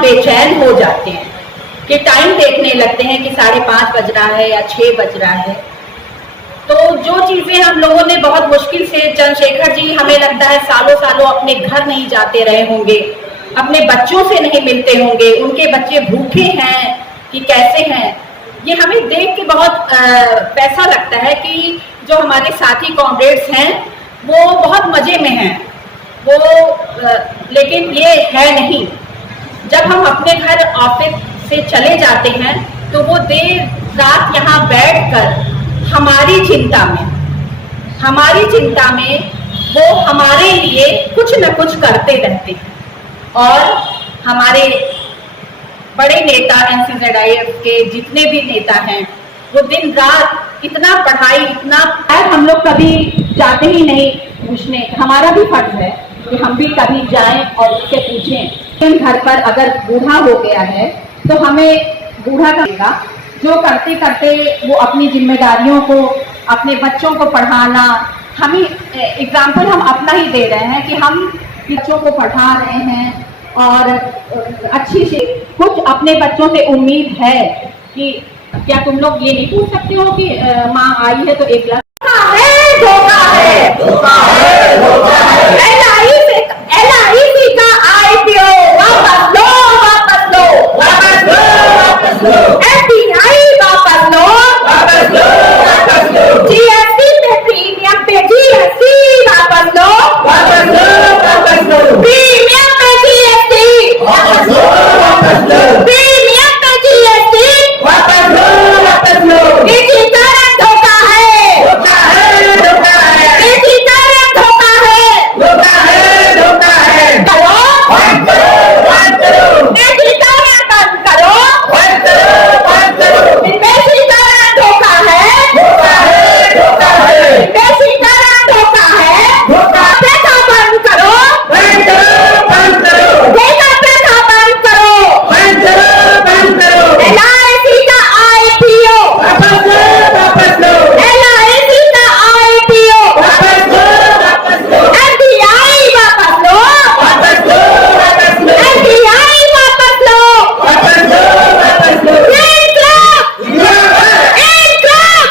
हम बेचैन हो जाते हैं कि टाइम देखने लगते हैं कि 5:30 बज रहा है या 6 बज रहा है। तो जो चीजें हम लोगों ने बहुत मुश्किल से, चंद्रशेखर जी हमें लगता है सालों सालों अपने घर नहीं जाते रहे होंगे, अपने बच्चों से नहीं मिलते होंगे, उनके बच्चे भूखे हैं कि कैसे हैं, ये हमें देख के बहुत पैसा लगता है कि जो हमारे साथी कॉमरेड्स हैं वो बहुत मजे में हैं वो, लेकिन ये है नहीं। जब हम अपने घर ऑफिस से चले जाते हैं तो वो देर रात यहाँ बैठकर हमारी चिंता में वो हमारे लिए कुछ न कुछ करते रहते हैं। और हमारे बड़े नेता NCZIF के जितने भी नेता हैं वो दिन रात इतना पढ़ाई, इतना हम लोग कभी जाते ही नहीं पूछने। हमारा भी फर्ज है कि हम भी कभी जाएं और उससे पूछें। घर पर अगर बूढ़ा हो गया है तो हमें बूढ़ा का जो करते करते वो अपनी जिम्मेदारियों को, अपने बच्चों को पढ़ाना, हम ही एग्जाम्पल हम अपना ही दे रहे हैं कि हम बच्चों को पढ़ा रहे हैं और अच्छी से कुछ अपने बच्चों से उम्मीद है कि क्या तुम लोग ये नहीं पूछ सकते हो कि माँ आई है तो 1 लाख धोखा है, धोखा है, धोखा है। LIC का IPO वापस लो, वापस लो, वापस लो, वापस लो। FDI वापस लो, वापस लो, वापस लो। GST पे प्रीमियम पे GST वापस लो, वापस लो, वापस लो। प्रीमियम पे GST वापस लो, वापस लो। प्रीमियम पे GST वापस लो, वापस लो। डिजिटल धोखा है, धोखा है, धोखा है। डिजिटल धोखा है, धोखा है, धोखा है। करो, बंद करो, बंद करो। डिजिटल बंद करो, बंद करो, बंद करो। डिजिटल धोखा है, धोखा है, धोखा है। डिजिटल धोखा है, धोखा। पैसा बंद करो, बंद करो, बंद करो। पैसा बंद करो, बंद करो, बंद करो। LIC का IPO वापस लो, वापस लो। LIC का IPO वापस लो, वापस लो। FDI वापस लो, वापस लो, वापस लो। FDI वापस लो, वापस लो, वापस लो। इनकलाब जिंदाबाद, इनकलाब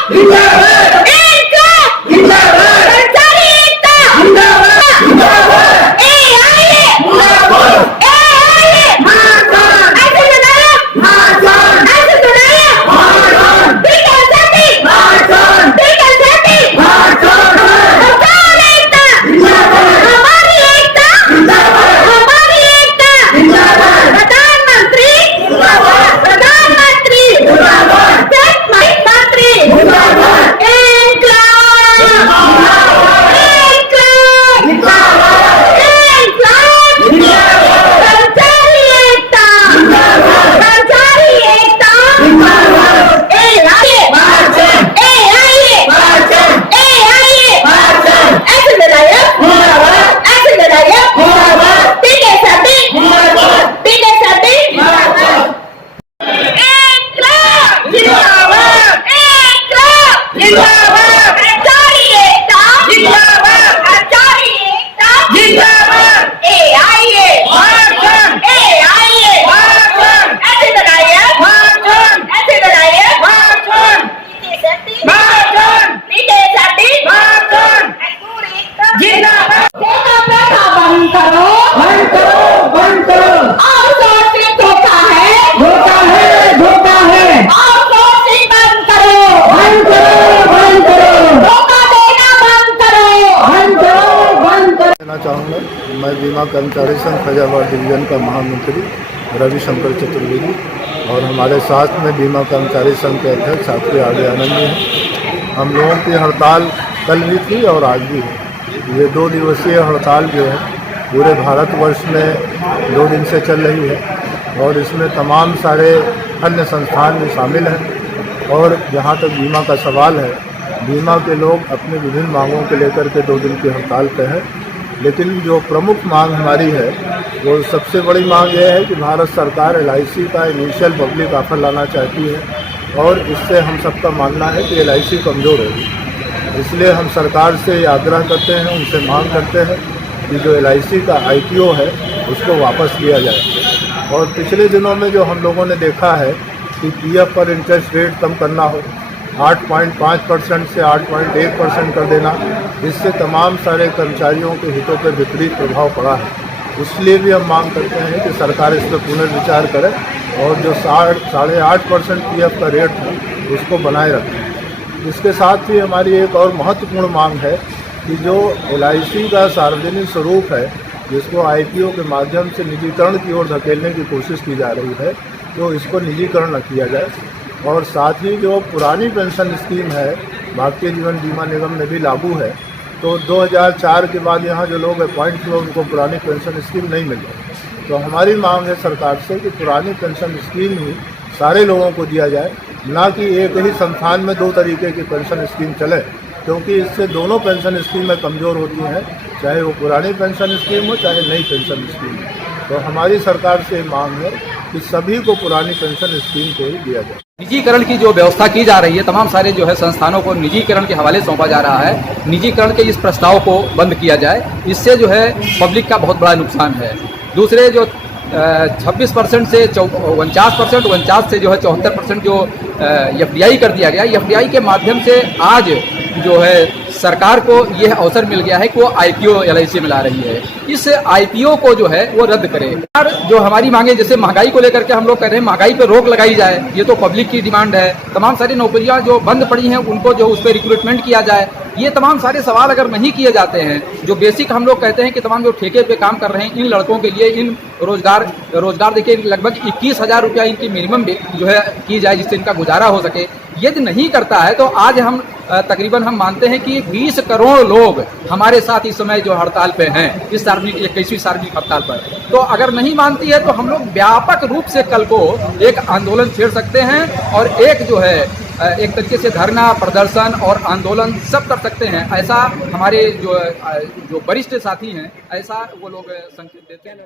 जिंदाबाद, इनकलाब जिंदाबाद। कर्मचारी एकता जिंदाबाद, जिंदाबाद। AIA जिंदाबाद, AIA मारकान। ऐसे बनाया मारकान, ऐसे बनाया मारकान। टिकल सेटिंग मारकान, टिकल सेटिंग मारकान। कर्मचारी एकता जिंदाबाद, हमारी एकता जिंदाबाद, हमारी एकता जिंदाबाद। प्रधानमंत्री जिंदाबाद, प्रधानमंत्री जिंदाबाद। मंत्री जिंदाबाद। इनकलाब जिंदाबाद, इनकलाब जिंदाबाद, इनकलाब जिंदाबाद। कर्मचारी एकता जिंदाबाद, कर्मचारी एकता जिंदाबाद। AIA मार्चन, AIA मार्चन, AIA मार्चन। SLIF जिंदाबाद, SLIF जिंदाबाद। PKSB जिंदाबाद, PKSB जिंदाबाद। इनकलाब जिंदाबाद, इनकलाब जिंदाबाद। कर्मचारी एकता जिंदाबाद, कर्मचारी एकता जिंदाबाद। AIA मार्चन, AIA मार्चन। SLIF मार्चन, SLIF मार्चन। PKSB मार्चन, PKSB मार्चन। जिंदाबाद। पैसा बंद करो, बंद करो, बंद करो। आउटसोर्सिंग धोखा है, धोखा है, धोखा है। आउटसोर्सिंग बंद करो, बंद करो, बंद करो। धोखा देना बंद करो, बंद करो, बंद करो। कहना चाहूँगा, मैं बीमा कर्मचारी संघ फैजाबाद डिवीजन का महामंत्री रविशंकर चतुर्वेदी और हमारे साथ में बीमा कर्मचारी संघ के अध्यक्ष साथी आगे आनंद जी हैं। हम लोगों की हड़ताल कल भी थी और आज भी है। ये 2 दिवसीय हड़ताल जो है पूरे भारतवर्ष में 2 दिन से चल रही है और इसमें तमाम सारे अन्य संस्थान भी शामिल हैं। और जहाँ तक बीमा का सवाल है, बीमा के लोग अपनी विभिन्न मांगों को लेकर के 2 दिन की हड़ताल पे है। लेकिन जो प्रमुख मांग हमारी है वो सबसे बड़ी मांग ये है कि भारत सरकार LIC का इनिशियल पब्लिक ऑफर लाना चाहती है और इससे हम सबका मानना है कि LIC कमज़ोर होगी। इसलिए हम सरकार से आग्रह करते हैं, उनसे मांग करते हैं कि जो LIC का IPO है उसको वापस लिया जाए। और पिछले दिनों में जो हम लोगों ने देखा है कि पीएफ पर इंटरेस्ट रेट कम करना हो, 8.5% से 8.1% कर देना, इससे तमाम सारे कर्मचारियों के हितों पर विपरीत प्रभाव पड़ा है। इसलिए भी हम मांग करते हैं कि सरकार इस पर पुनर्विचार करे और जो 8.5% पीएफ का रेट था उसको बनाए रखें। इसके साथ ही हमारी एक और महत्वपूर्ण मांग है कि जो LIC का सार्वजनिक स्वरूप है, जिसको IPO के माध्यम से निजीकरण की ओर धकेलने की कोशिश की जा रही है, तो इसको निजीकरण न किया जाए। और साथ ही जो पुरानी पेंशन स्कीम है, भारतीय जीवन बीमा निगम में भी लागू है, तो 2004 के बाद यहाँ जो लोग अपॉइंट हुए उनको पुरानी पेंशन स्कीम नहीं मिल रही। तो हमारी मांग है सरकार से कि पुरानी पेंशन स्कीम ही सारे लोगों को दिया जाए, ना कि एक ही संस्थान में 2 तरीके की पेंशन स्कीम चले, क्योंकि इससे दोनों पेंशन स्कीमें कमज़ोर होती हैं, चाहे वो पुरानी पेंशन स्कीम हो चाहे नई पेंशन स्कीम हो। तो हमारी सरकार से मांग है कि सभी को पुरानी पेंशन स्कीम को ही दिया जाए। निजीकरण की जो व्यवस्था की जा रही है, तमाम सारे जो है संस्थानों को निजीकरण के हवाले सौंपा जा रहा है, निजीकरण के इस प्रस्ताव को बंद किया जाए। इससे जो है पब्लिक का बहुत बड़ा नुकसान है। दूसरे जो 26% से 49%, 49 से जो है 74% जो FDI कर दिया गया, FDI के माध्यम से आज जो है सरकार को यह अवसर मिल गया है कि वो IPO LIC में ला रही है। इस IPO को जो है वो रद्द करे। और जो हमारी मांगे, जैसे महंगाई को लेकर के हम लोग कह रहे हैं महंगाई पर रोक लगाई जाए, ये तो पब्लिक की डिमांड है। तमाम सारी नौकरियां जो बंद पड़ी हैं उनको जो उस पर रिक्रूटमेंट किया जाए, ये तमाम सारे सवाल अगर नहीं किए जाते हैं, जो बेसिक हम लोग कहते हैं कि तमाम जो ठेके पे काम कर रहे हैं इन लड़कों के लिए इन रोजगार देखिए लगभग 21,000 रुपया इनकी मिनिमम जो है की जाए, जिससे इनका गुजारा हो सके। यदि नहीं करता है तो आज हम तकरीबन हम मानते हैं कि 20 करोड़ लोग हमारे साथ इस समय जो हड़ताल पे हैं, इस 21वीं सार्वजनिक हड़ताल पर। तो अगर नहीं मानती है तो हम लोग व्यापक रूप से कल को एक आंदोलन छेड़ सकते हैं और एक जो है एक तरीके से धरना, प्रदर्शन और आंदोलन सब कर सकते हैं। ऐसा हमारे जो वरिष्ठ साथी हैं, ऐसा वो लोग संकेत देते हैं।